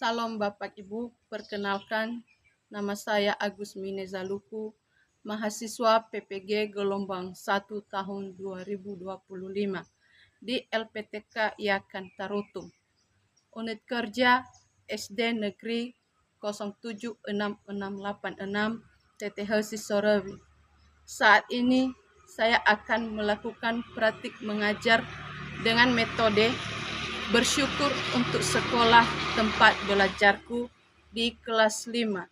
Salam Bapak Ibu, perkenalkan nama saya Agus Mine Zaluku, mahasiswa PPG gelombang 1 tahun 2025 di LPTK Iakan Tarutung, unit kerja SD Negeri 076686 TTH Sisorewi. Saat ini saya akan melakukan praktik mengajar dengan metode bersyukur untuk sekolah tempat belajarku di kelas 5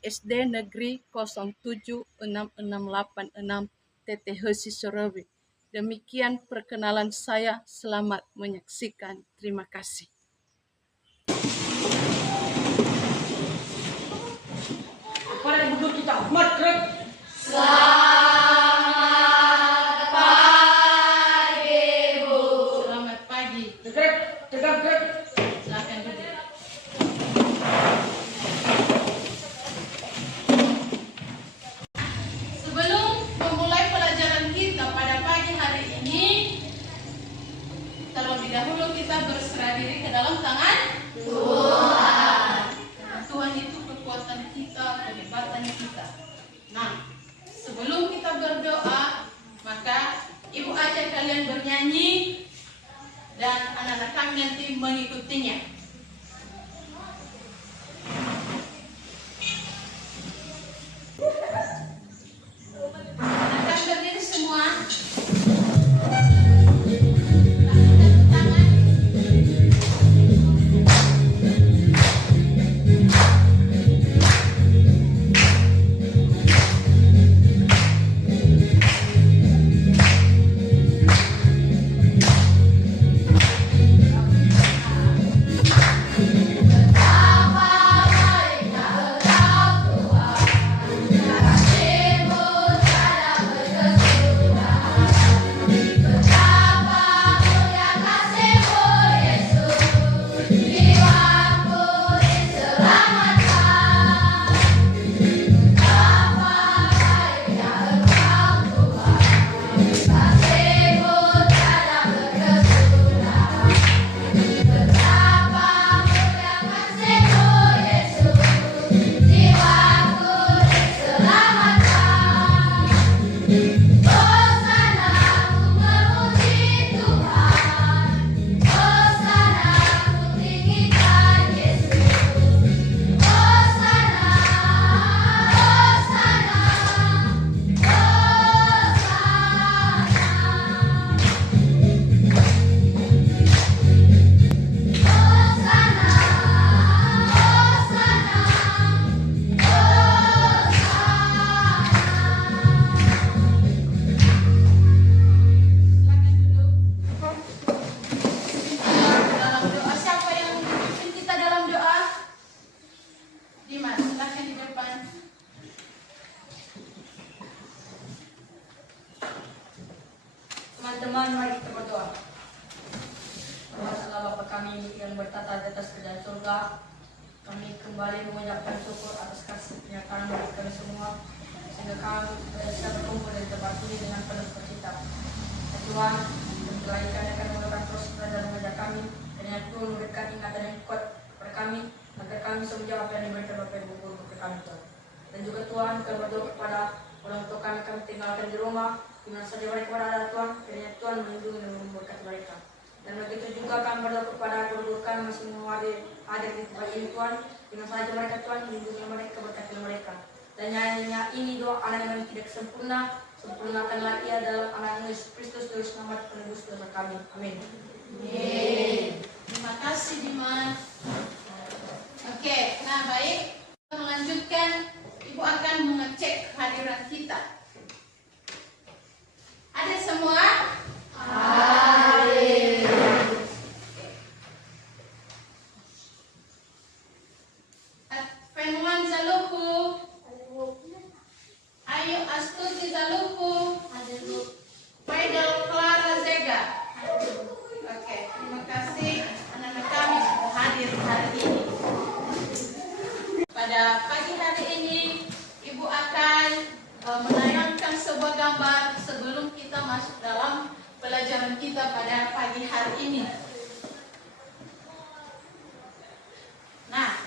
SD Negeri 076686 TTH Sisorewi. Demikian perkenalan saya, selamat menyaksikan. Terima kasih. Para ibu kita, matrek. Selamat pagi. Tegak, tegak, tegak. Silakan duduk. Sebelum memulai pelajaran kita pada pagi hari ini, terlebih dahulu kita berserah diri ke dalam tangan Tuhan. Tuhan itu kekuatan kita, kehebatan kita. Nah, sebelum kita berdoa, maka ibu ajak kalian bernyanyi dan anak-anak kami nanti mengikutinya. Akan berdiri semua. Tangan. Dalam doa, siapa yang memimpin kita dalam doa? Dimas, silakan di depan. Teman-teman, mari kita berdoa. Allah Bapa kami yang bertata di atas kerajaan surga, kami kembali mengucapkan syukur atas kasih penyertaan bagi kami semua, sehingga kami bisa berkumpul di tempat ini dengan penuh sukacita. Ya Tuhan, setelah ini kami akan melakukan proses belajar mengajar kami, dan yang Tuhan memberikan ingatan yang kuat kepada kami, agar kami bisa menjawab apa yang diberikan Bapak Ibu Guru kepada kami Tuhan. Dan juga Tuhan, kami berdoa kepada orang tua kami tinggalkan di rumah, di mana saja mereka berada Tuhan, kiranya Tuhan melindungi dan memberkati mereka. Dan begitu juga kami berdoa kepada guru kami masih hadir di tempat ini Tuhan, di mana saja mereka Tuhan, melindungi mereka, berkati mereka. Dan nyanyinya ini doa anak yang tidak sempurna, sempurnakanlah ia dalam anak Yesus Kristus, Juru Selamat penebus dosa kami. Amin. Terima kasih Dimas. Oke, nah baik, kita melanjutkan. Ibu akan mengecek kehadiran kita. Ada semua? Fenuan Zaluku. Ayu Astuti Zaluku. Faidal Clara Zega. Oke, terima kasih anak-anak kami sudah hadir hari ini. Pada pagi hari ini, Ibu akan menayangkan sebuah gambar sebelum kita masuk dalam pelajaran kita pada pagi hari ini. Nah,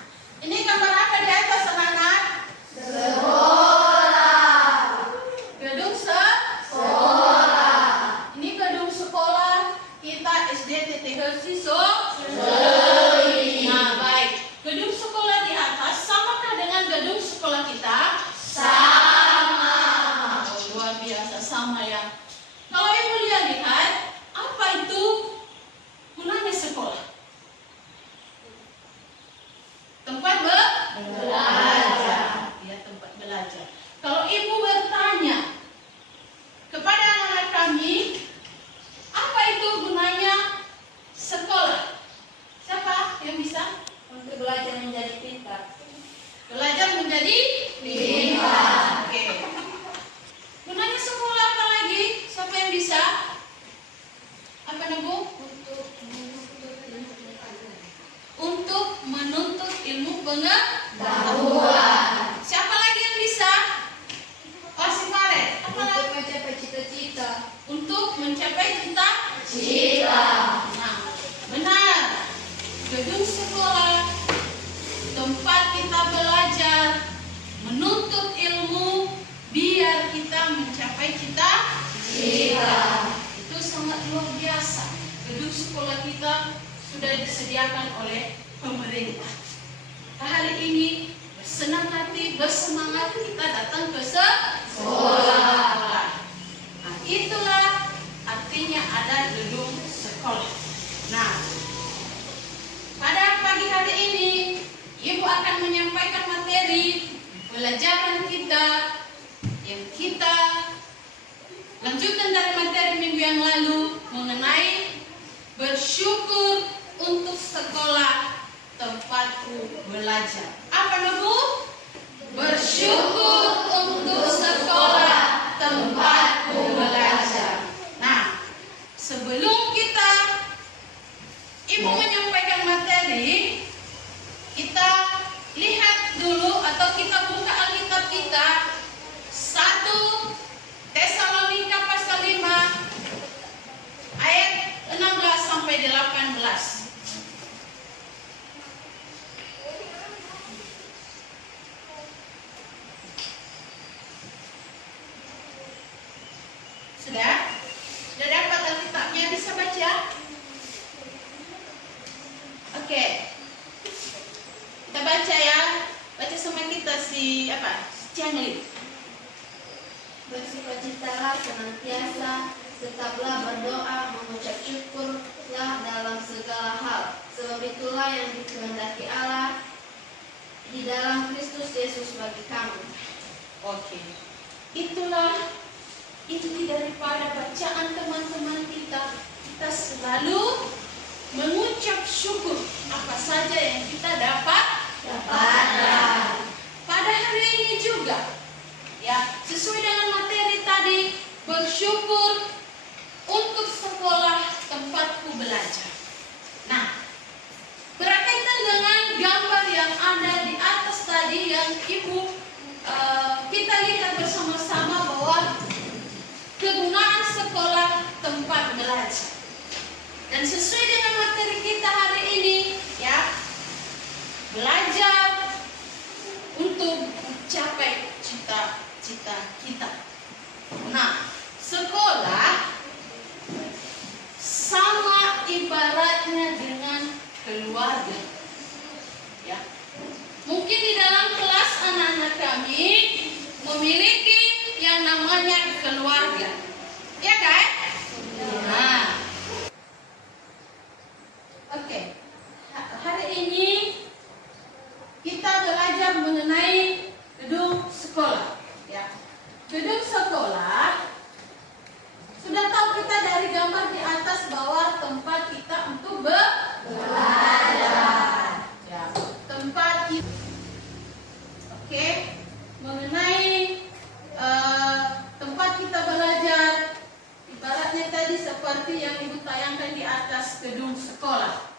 belajar menjadi pintar. Belajar menjadi pintar. Oke. Gunanya sekolah apa lagi? Siapa yang bisa? Apa Bu? Untuk menuntut ilmu pengetahuan. Siapa lagi yang bisa? Oh, si Farid. Apa lagi? Untuk mencapai cita-cita. Untuk mencapai cita-cita. Nah, benar. Gedung sekolah, tempat kita belajar, menuntut ilmu, biar kita mencapai cita-cita. Itu sangat luar biasa. Gedung sekolah kita sudah disediakan oleh pemerintah. Hari ini bersenang hati, bersemangat kita datang ke sekolah. Nah, itulah artinya ada gedung sekolah. Nah, pada pagi hari ini Ibu akan menyampaikan materi pelajaran kita yang kita lanjutkan dari materi minggu yang lalu mengenai bersyukur untuk sekolah tempatku belajar. Apa Bu? Bersyukur untuk sekolah tempatku belajar. Nah, sebelum Ibu menyampaikan materi, kita lihat dulu atau kita buka Alkitab kita 1 Tesalonika pasal 5 ayat 16 sampai 18. Sudah? Sudah dapat Alkitabnya, bisa baca? Oke. Kita baca ya. Baca sama kita si Ciangli. Bersukacitalah senantiasa, tetaplah berdoa, mengucap syukurlah dalam segala hal. Sebab itulah yang dikehendaki Allah di dalam Kristus Yesus bagi kamu. Oke. Itulah inti daripada bacaan teman-teman kita. Kita selalu mengucap syukur apa saja yang kita dapat. Pada hari ini juga, ya, sesuai dengan materi tadi, bersyukur untuk sekolah tempatku belajar. Nah, berkaitan dengan gambar yang ada di atas tadi yang Ibu kita lihat bersama-sama bahwa kegunaan sekolah tempat belajar. Dan sesuai dengan materi kita hari ini, ya, belajar untuk mencapai cita-cita kita. Nah, sekolah sama ibaratnya dengan keluarga. Ya. Mungkin di dalam kelas anak-anak kami memiliki yang namanya keluarga. Ya kan? Nah. Oke. Hari ini kita belajar mengenai gedung sekolah. Ya. Gedung sekolah sudah tahu kita dari gambar di atas bahwa tempat kita untuk belajar. Ya. Tempat kita. Oke. Mengenai tempat kita belajar, ibaratnya tadi seperti yang Ibu tayangkan di atas gedung sekolah.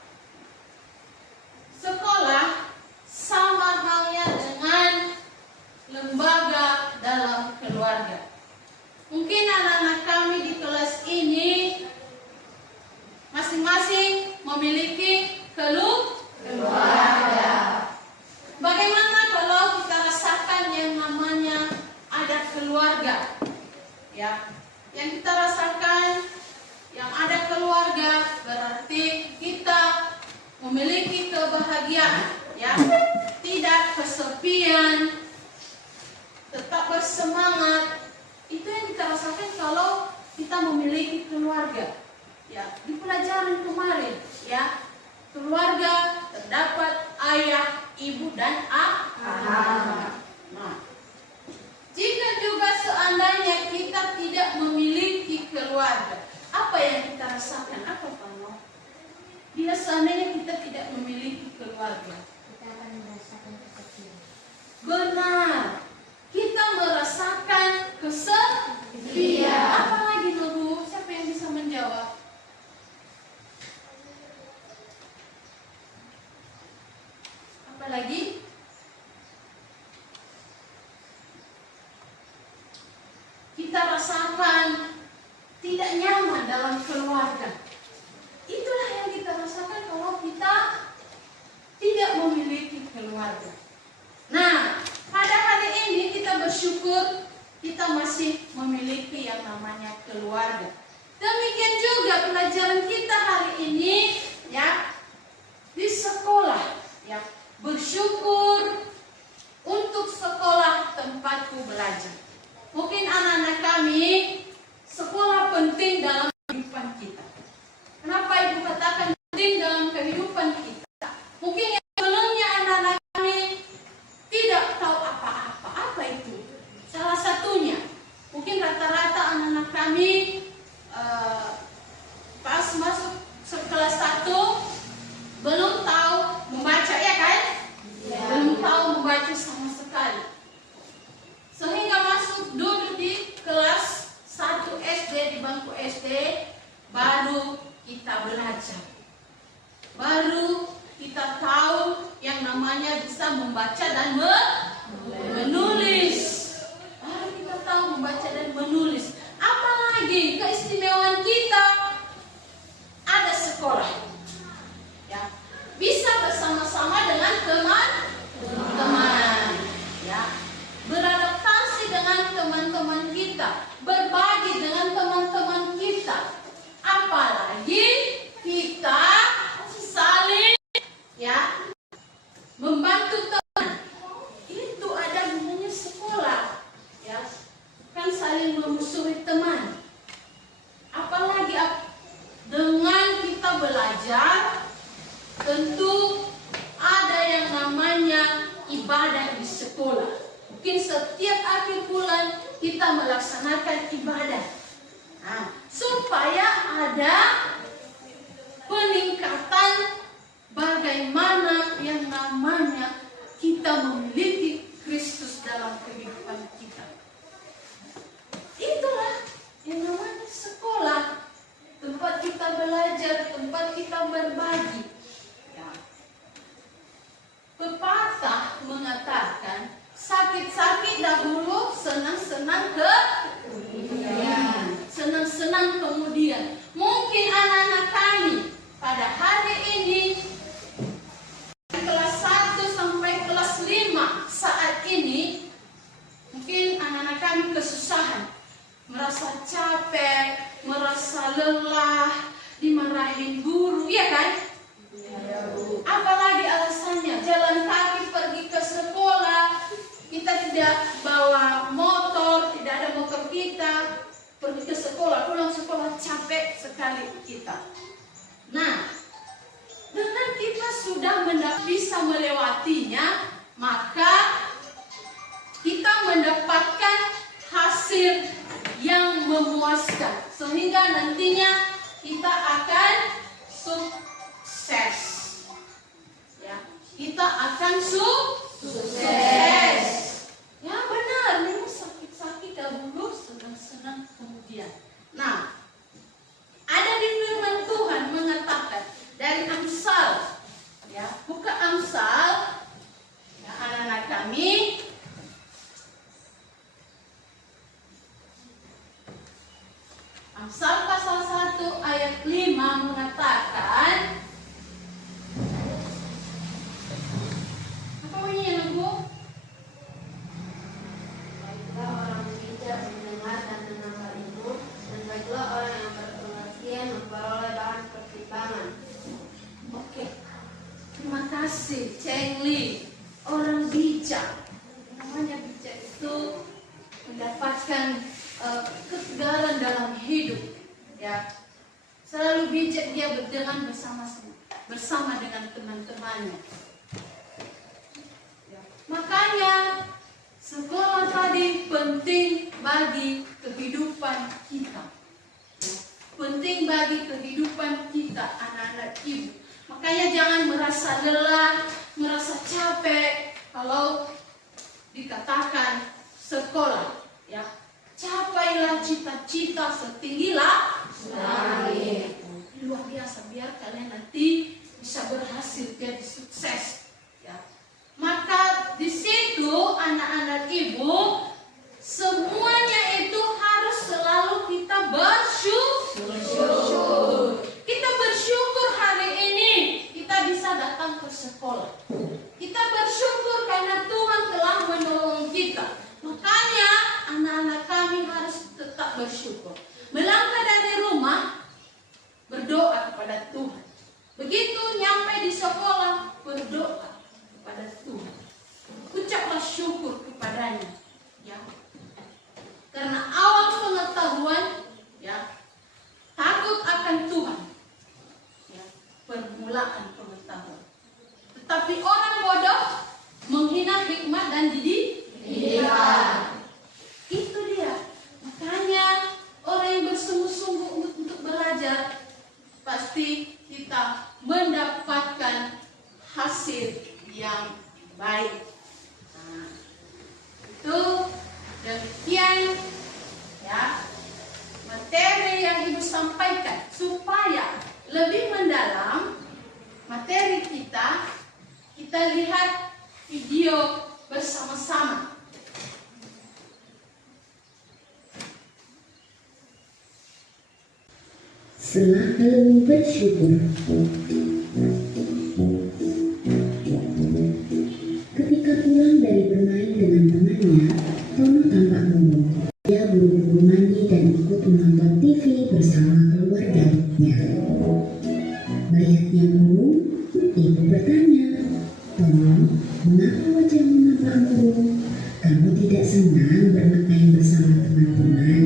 Sekolah sama halnya dengan lembaga dalam keluarga. Mungkin anak-anak kami di kelas ini masing-masing memiliki keluarga. Bagaimana kalau kita rasakan yang namanya ada keluarga? Ya, yang kita rasakan yang ada keluarga berarti kita memiliki kebahagiaan, ya, tidak kesepian, tetap bersemangat. Itu yang kita rasakan kalau kita memiliki keluarga. Ya, di pelajaran kemarin, ya, keluarga terdapat ayah, ibu, dan anak. Nah, jika juga seandainya kita tidak memiliki keluarga, apa yang kita rasakan? Apa Pak? Bila seandainya kita tidak memiliki keluarga, Benar. Kita merasakan kesepian. Apa lagi Bu? Siapa yang bisa menjawab? Apa lagi? Kita rasakan tidak nyaman dalam keluarga. Itulah yang kita rasakan kalau kita tidak memiliki keluarga. Nah, pada hari ini kita bersyukur kita masih memiliki yang namanya keluarga. Demikian juga pelajaran kita hari ini ya di sekolah ya. Bersyukur untuk sekolah tempatku belajar. Mungkin anak-anak kami sekolah penting dalam kehidupan kita. Kenapa Ibu katakan penting dalam kehidupan kita? Mungkin yang sebelumnya anak-anak kami tidak tahu apa-apa. Apa itu? Salah satunya, mungkin rata-rata anak-anak kami pas masuk kelas 1 belum tahu membaca, ya kan? Ya. Belum tahu membaca sama sekali. Sehingga masuk duduk di kelas 1 SD, di bangku SD, baru kita belajar. Baru kita tahu yang namanya bisa membaca dan menulis. Baru kita tahu membaca dan menulis. Apalagi keistimewaan kita ada sekolah. Ya, bisa bersama-sama dengan teman-teman. Ya, beradaptasi dengan teman-teman kita, berbagi dengan teman-teman kita. Apalagi kita saling ya membantu teman. Itu ada gunanya sekolah. Ya, kan saling memusuhi teman. Apalagi dengan kita belajar, tentu ada yang namanya ibadah di sekolah. Mungkin setiap akhir bulan kita melaksanakan ibadah. Nah, supaya ada peningkatan bagaimana yang namanya kita memiliki Kristus dalam kehidupan kita. Itulah yang namanya sekolah. Tempat kita belajar, tempat kita berbagi. Ya. Pepatah mengatakan, sakit-sakit dahulu, senang-senang kemudian. Senang-senang kemudian. Mungkin anak-anak kami pada hari ini kelas 1 sampai kelas 5 saat ini, mungkin anak-anak kami kesusahan, merasa capek, merasa lelah, dimarahin guru, ya kan? Ya, Bu. Apalagi alasannya, jalan kaki pergi ke sekolah, kita tidak bawa motor, tidak ada motor kita, pergi ke sekolah, pulang sekolah capek sekali kita. Nah, dengan kita sudah bisa melewatinya, maka kita mendapatkan hasil yang memuaskan, sehingga nantinya kita akan sukses. Ya, kita akan sukses. Ya benar, memang sakit-sakit dahulu, senang-senang kemudian. Nah, ada di firman Tuhan mengatakan dari Amsal, ya, buka Amsal, ya, anak-anak kami. Amsal pasal 1 ayat 5 mengatakan, apa bunyinya, Bu? Baiklah orang bijak mendengar dan menambah ilmu, dan baiklah orang yang berpengertian memperoleh bahan pertimbangan. Oke, terima kasih, Cheng Li. Orang bijak, namanya bijak itu mendapatkan ketegaran dalam hidup, ya. Selalu bijak dia berjalan bersama dengan teman-temannya. Ya. Makanya sekolah tadi penting bagi kehidupan kita. Ya. Penting bagi kehidupan kita, anak-anak ibu. Makanya jangan merasa lelah, merasa capek kalau dikatakan sekolah, ya. Capailah cita-cita setinggi langit. Luar biasa, biar kalian nanti bisa berhasil jadi sukses, ya. Maka di situ anak-anak ibu, semuanya itu harus selalu kita bersyukur. Kita bersyukur hari ini kita bisa datang ke sekolah. Kita bersyukur karena Tuhan telah menolong kita. Makanya anak-anak kami harus tetap bersyukur. Melangkah dari rumah, berdoa kepada Tuhan. Begitu nyampe di sekolah, berdoa kepada Tuhan. Ucaplah syukur kepadanya, ya. Karena awal pengetahuan, ya, takut akan Tuhan, ya, permulaan pengetahuan. Tetapi orang bodoh menghina hikmat dan didikan. Itu dia. Makanya orang yang bersungguh-sungguh untuk belajar, pasti kita mendapatkan hasil yang baik. Nah, itu demikian, ya, materi yang Ibu sampaikan. Supaya lebih mendalam materi kita lihat video bersama-sama. Selalu bersyukur. Ketika pulang dari bermain dengan temannya, Tono tampak murung. Dia buru-buru mandi dan ikut menonton TV bersama keluarganya. Melihatnya murung, ibu bertanya, "Tono, mengapa wajahmu nampak murung? Kamu tidak senang bermain bersama teman-teman?"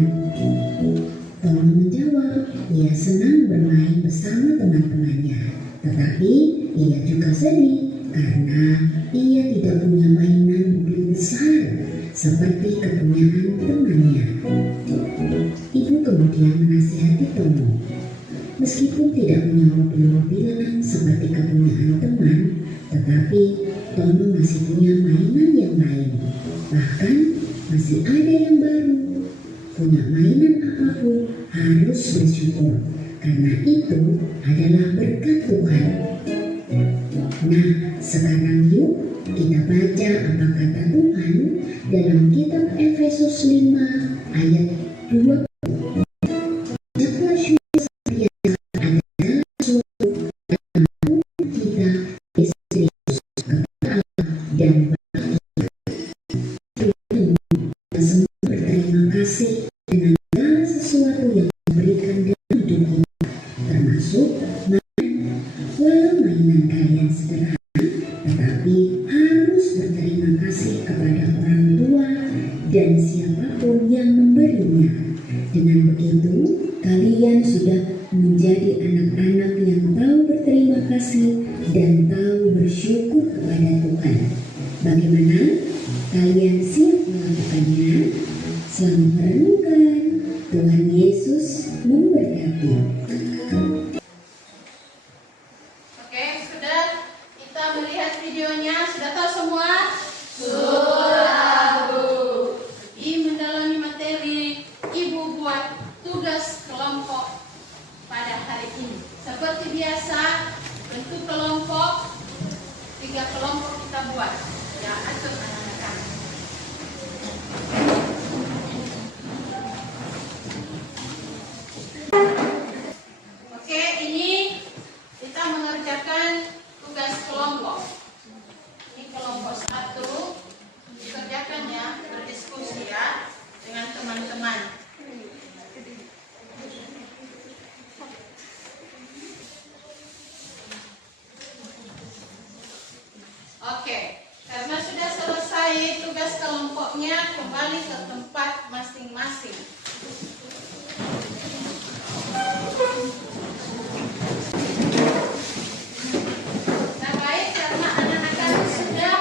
Tono menjawab, ia senang bermain bersama teman-temannya, tetapi ia juga sedih karena ia tidak punya mainan mobil besar seperti kepunyaan temannya. Ibu kemudian menasihati Tono, meskipun tidak punya mobil-mobilan seperti kepunyaan teman, tetapi Tono masih punya mainan yang lain. Bahkan masih ada yang baru. Punya mainan apapun harus bersyukur, karena itu adalah berkat Tuhan. Nah, sekarang yuk kita baca apa kata Tuhan dalam kitab Efesus 5 ayat 20. Ucaplah syukur senantiasa adalah suatu dalam tubuh kita Yesus Kristus kepada Allah dan Bapa kita. Kita semua berterima kasih dengan segala sesuatu yang diberikan dalam hidup kita, termasuk mainan. Walau mainan kalian sederhana, tetapi harus berterima kasih kepada orang tua dan siapapun yang memberinya. Dengan begitu, kalian sudah menjadi anak-anak yang tahu berterima kasih dan tahu bersyukur kepada Tuhan. Bagaimana? Kalian siap melakukannya? Selamat merenungkan. Tuhan Yesus memberkati. Oke, sudah kita melihat videonya, sudah tahu semua? Sudah, Bu. Di mendalami materi, Ibu buat tugas kelompok pada hari ini. Seperti biasa, bentuk kelompok, 3 kelompok kita buat. Ya, atur anak-anak kami. Oke, ini kita mengerjakan tugas kelompok. Ini kelompok 1, dikerjakan ya, berdiskusi ya dengan teman-teman. Oke, karena sudah selesai tugas kelompoknya, kembali ke tempat masing-masing. Nah, baik, karena anak-anak sudah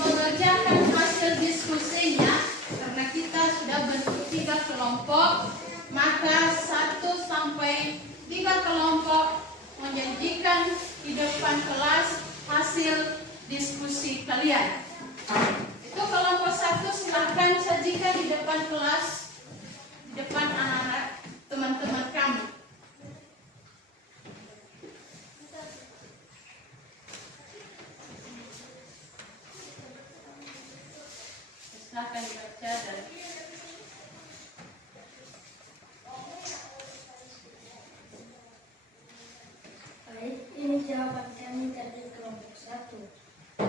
mengerjakan hasil diskusinya, karena kita sudah bentuk 3 kelompok, maka 1 sampai 3 kelompok menjanjikan di depan kelas hasil diskusi kalian. Itu kelompok 1 kelas di depan anak-anak teman-teman kami. Silakan dibaca dan baik, ini jawaban kami dari kelompok 1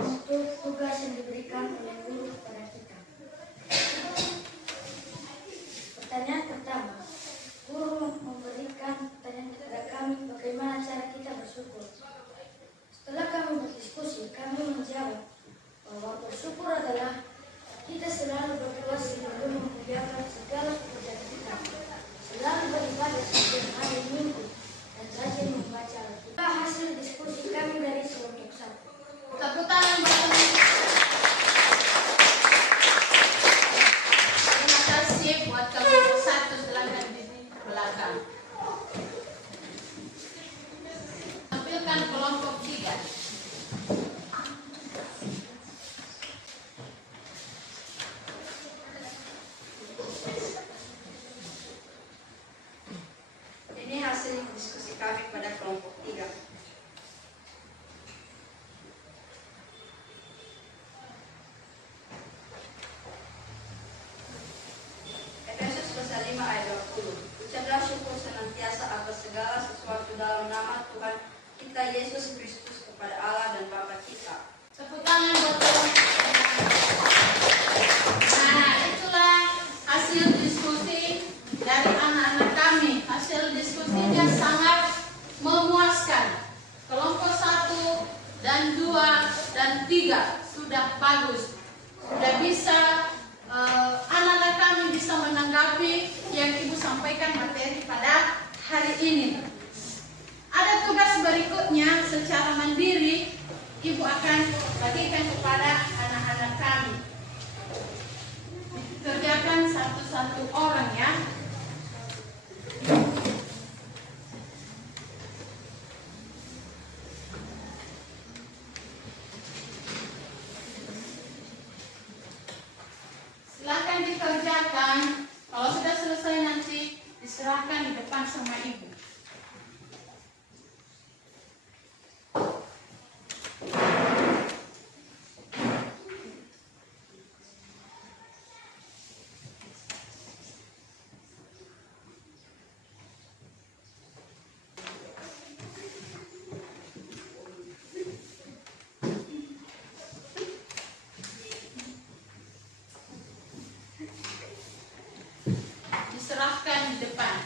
untuk tugas yang diberikan oleh guru kepada kita. Pertanyaan pertama, guru memberikan pertanyaan kepada kami bagaimana cara kita bersyukur. Setelah kami berdiskusi, kami menjawab bahwa bersyukur adalah kita selalu berdoa sebelum mengerjakan segala pekerjaan kita, selalu beribadah setiap hari Minggu, dan rajin membaca Alkitab. Hasil diskusi kami dari kelompok 1. tepuk tangan buat teman. Terima kasih buat kelompok 1, silakan di belakang. Tampilkan kelompok 3. Ini hasil diskusi kami pada kelompok 3. Efesus pasal 5 ayat 20. Ucaplah syukur senantiasa atas segala sesuatu dalam nama Tuhan kita Yesus Kristus kepada Allah dan Bapa kita. Tepuk tangan buat teman. Nah, itulah hasil diskusi dari anak-anak kami. Hasil diskusinya sangat memuaskan. Kelompok 1 dan 2 dan 3 sudah bagus. Sudah bisa anak-anak kami bisa menanggapi yang Ibu sampaikan materi pada hari ini. Ada tugas berikutnya secara mandiri Ibu akan bagikan kepada anak-anak kami. Kerjakan satu-satu orang ya. Silakan dikerjakan. Kalau sudah selesai nanti diserahkan di depan sama Ibu. Diserahkan di depan.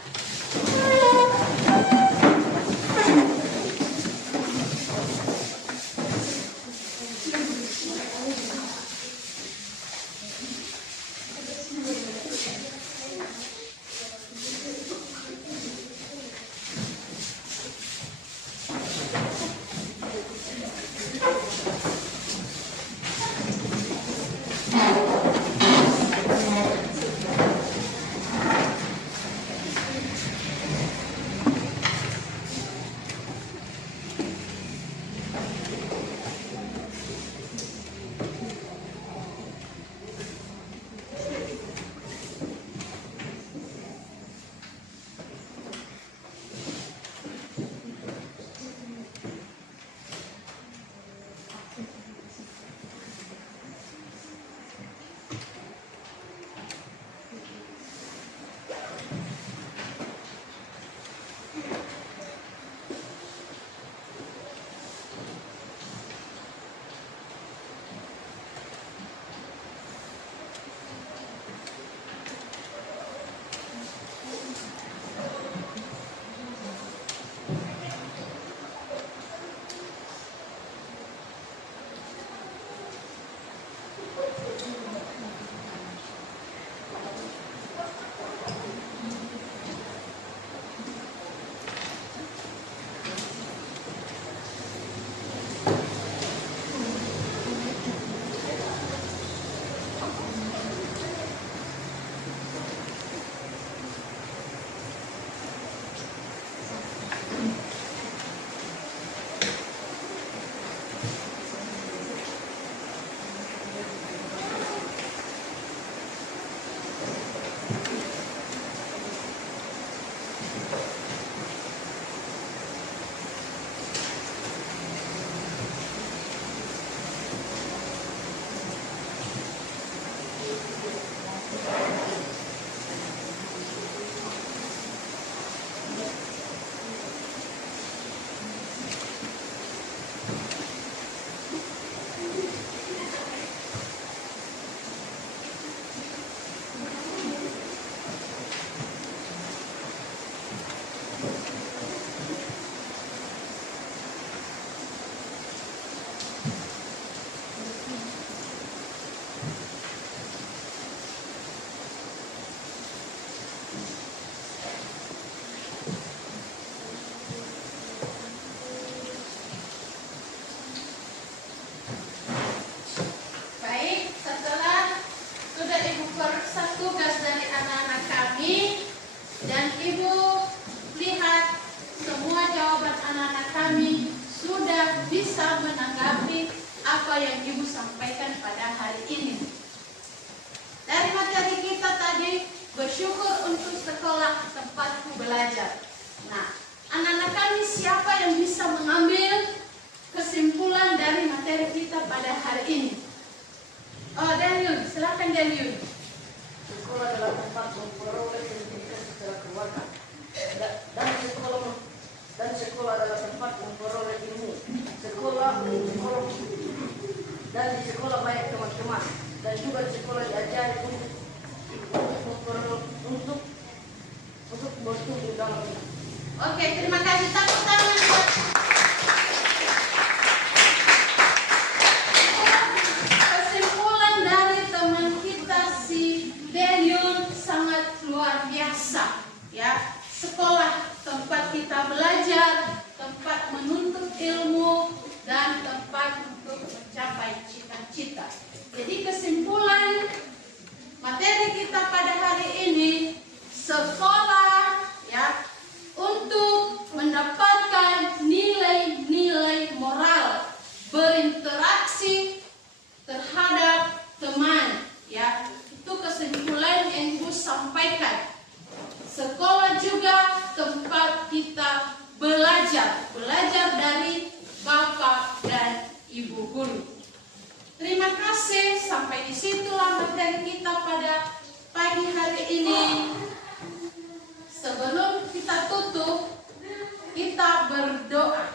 sampaikan pada hari ini. Dari materi kita tadi, bersyukur untuk sekolah tempatku belajar. Nah, anak-anak kami siapa yang bisa mengambil kesimpulan dari materi kita pada hari ini? Oh, Daniel, silakan Daniel. Sekolah adalah tempat memperoleh pendidikan secara keluarga. Dan sekolah adalah tempat memperoleh ilmu. Dan di sekolah banyak teman-teman. Dan juga di sekolah diajari untuk bertumbuh dalam hidup. Oke, terima kasih. Tepuk tangan buat kesimpulan dari teman kita si Daniel sangat luar biasa. Ya, sekolah tempat kita belajar, tempat menuntut ilmu, dan tempat untuk mencapai cita-cita. Jadi kesimpulan materi kita pada hari ini, sekolah ya untuk mendapatkan nilai-nilai moral, berinteraksi terhadap teman ya. Itu kesimpulan yang Ibu sampaikan. Sekolah juga tempat kita belajar dari Bapak dan Ibu guru. Terima kasih, sampai di situlah materi kita pada pagi hari ini. Sebelum kita tutup, kita berdoa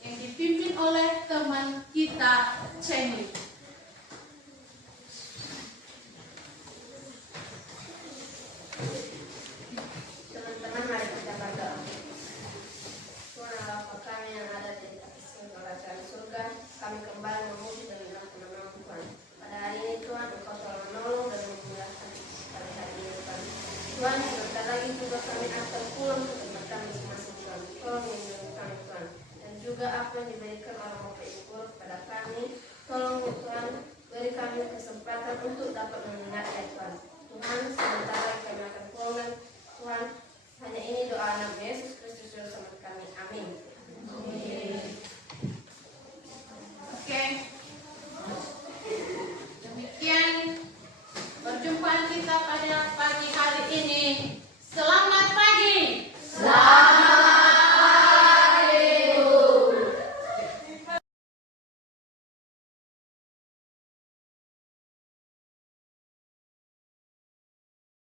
yang dipimpin oleh teman kita, Cengli. Teman-teman, mari kita berdoa. Tuhan Allah Bapa kami yang ada di atas kerajaan surga, kami kembali memuji dan mengenang Tuhan. Pada hari ini Tuhan, Engkau telah menolong dan memudahkan pada hari ini Tuhan. Tuhan, sebentar lagi juga kami akan pulang ke tempat kami masing-masing Tuhan. Tolong lindungi kami Tuhan. Dan juga apa yang diberikan oleh Bapak Ibu kepada kami, tolong Tuhan, beri kami kesempatan untuk dapat mendengarnya Tuhan. Tuhan, sebentar lagi kami akan pulang Tuhan. Hanya ini doa anak Yesus